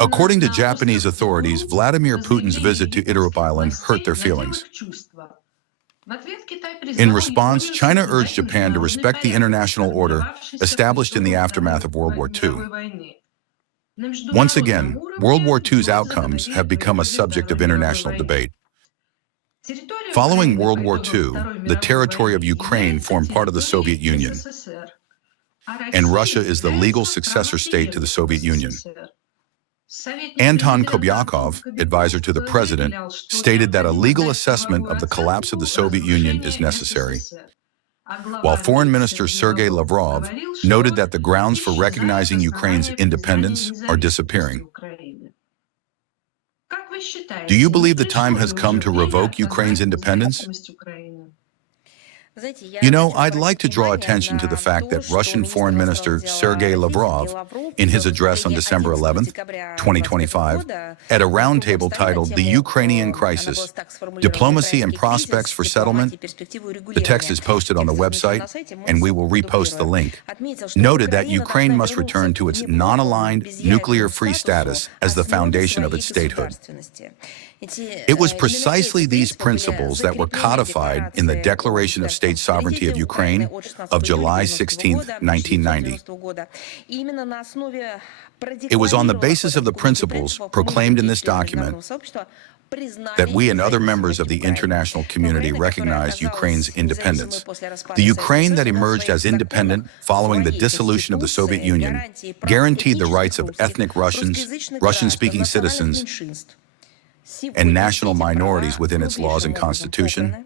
According to Japanese authorities, Vladimir Putin's visit to Itarup Island hurt their feelings. In response, China urged Japan to respect the international order established in the aftermath of World War II. Once again, World War II's outcomes have become a subject of international debate. Following World War II, the territory of Ukraine formed part of the Soviet Union, and Russia is the legal successor state to the Soviet Union. Anton Kobyakov, advisor to the president, stated that a legal assessment of the collapse of the Soviet Union is necessary, while Foreign Minister Sergei Lavrov noted that the grounds for recognizing Ukraine's independence are disappearing. Do you believe the time has come to revoke Ukraine's independence? You know, I'd like to draw attention to the fact that Russian Foreign Minister Sergei Lavrov, in his address on December 11, 2025, at a roundtable titled The Ukrainian Crisis, Diplomacy and Prospects for Settlement, the text is posted on the website, and we will repost the link, noted that Ukraine must return to its non-aligned, nuclear-free status as the foundation of its statehood. It was precisely these principles that were codified in the Declaration of State Sovereignty of Ukraine of July 16, 1990. It was on the basis of the principles proclaimed in this document that we and other members of the international community recognized Ukraine's independence. The Ukraine that emerged as independent following the dissolution of the Soviet Union guaranteed the rights of ethnic Russians, Russian-speaking citizens, and national minorities within its laws and constitution.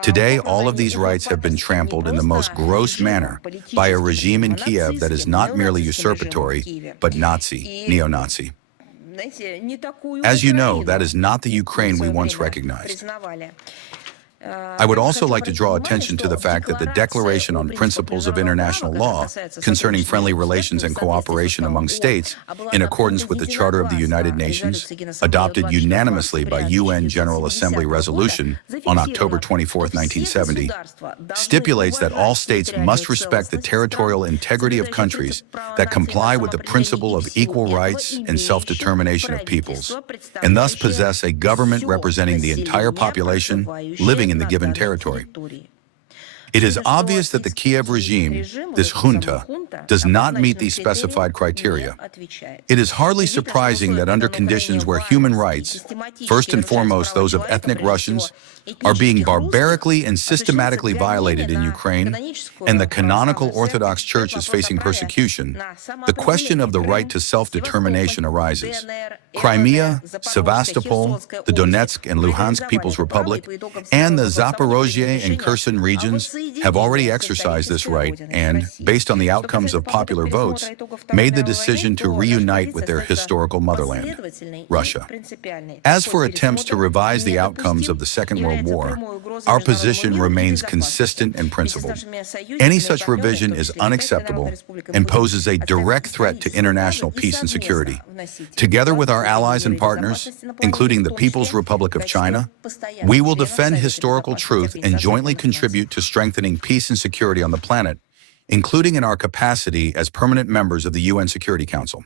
Today, all of these rights have been trampled in the most gross manner by a regime in Kiev that is not merely usurpatory, but Nazi, neo-Nazi. As you know, that is not the Ukraine we once recognized. I would also like to draw attention to the fact that the Declaration on Principles of International Law concerning friendly relations and cooperation among states, in accordance with the Charter of the United Nations, adopted unanimously by UN General Assembly resolution on October 24, 1970, stipulates that all states must respect the territorial integrity of countries that comply with the principle of equal rights and self-determination of peoples, and thus possess a government representing the entire population living in the given territory. It is obvious that the Kiev regime, this junta, does not meet these specified criteria. It is hardly surprising that under conditions where human rights, first and foremost those of ethnic Russians, are being barbarically and systematically violated in Ukraine, and the canonical Orthodox Church is facing persecution, the question of the right to self-determination arises. Crimea, Sevastopol, the Donetsk and Luhansk People's Republic, and the Zaporozhye and Kherson regions have already exercised this right and, based on the outcomes of popular votes, made the decision to reunite with their historical motherland, Russia. As for attempts to revise the outcomes of the Second World War, our position remains consistent and principled. Any such revision is unacceptable and poses a direct threat to international peace and security. Together with our allies and partners, including the People's Republic of China, we will defend historical truth and jointly contribute to strengthening peace and security on the planet, including in our capacity as permanent members of the UN Security Council.